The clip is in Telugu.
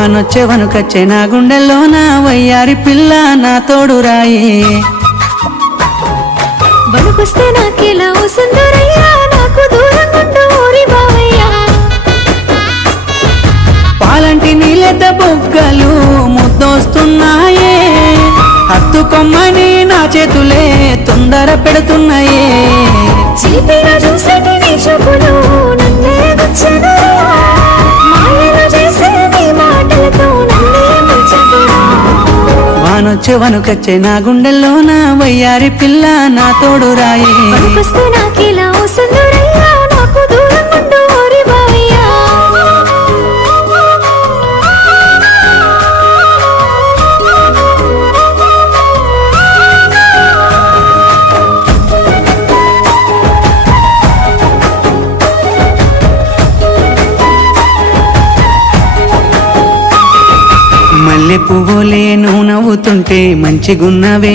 వానొచ్చే వనుకచ్చే నా గుండెల్లోన వయ్యారి పిల్ల నా తోడు రాయే వనుకొస్తే నాకెలా ఓ సుందరయ్యా నాకు దూరంగుండు ఓరి బావయ్యా పాలంటి నీలెద్ద బొగ్గలు ముద్దొస్తున్నాయే హత్తుకొమ్మని నా చేతులే తొందర పెడుతున్నాయే చిలిపిగా చూసేటి నీ చూపులు నన్నే గుచ్చెనురా మాయలు చేసే నీ మాటలతో నన్నే ముంచెనురా వానొచ్చే వనుకచ్చే నా గుండెల్లోన వయ్యారి పిల్ల నా తోడు రాయే వనుకొస్తే నాకెలా ఓ సుందరయ్యా నాకు దూరంగుండు ఓరి బావయ్యా మల్లె పువ్వులే నువ్వు నవ్వుతుంటే మంచిగున్నవే